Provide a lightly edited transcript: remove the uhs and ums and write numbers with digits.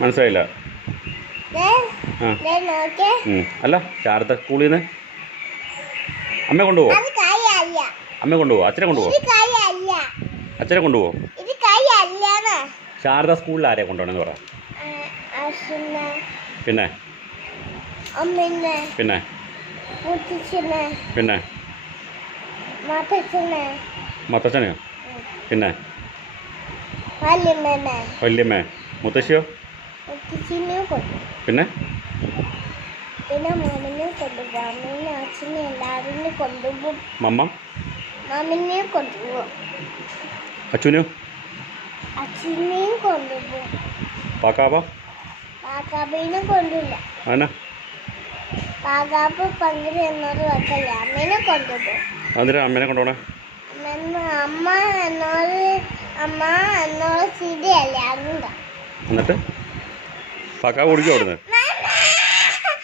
മനസ്സിലായില്ല. അല്ല ശാരദ സ്കൂളിൽ നിന്ന് അമ്മ കൊണ്ടുപോവോ? അമ്മ കൊണ്ടുപോവോ? അച്ഛനെ കൊണ്ടുപോവോ? അച്ഛനെ കൊണ്ടുപോവോ? ശാരദ സ്കൂളിൽ ആരെയാ കൊണ്ടുപോകണമെന്ന് പറ. പിന്നെ പിന്നെ പിന്നെ മത്തച്ഛനെയോ? പിന്നെ വല്യമ്മേ? മുത്തശ്ശിയോ? പിന്നെ മമ്മ അച്ഛനെയോ? പാക്കാപ്പ അന അതിനാ അമ്മേനെ കൊണ്ടുപോണേ? എന്നിട്ട് പാക്കാവ് കുടിക്കും അവിടുന്ന്?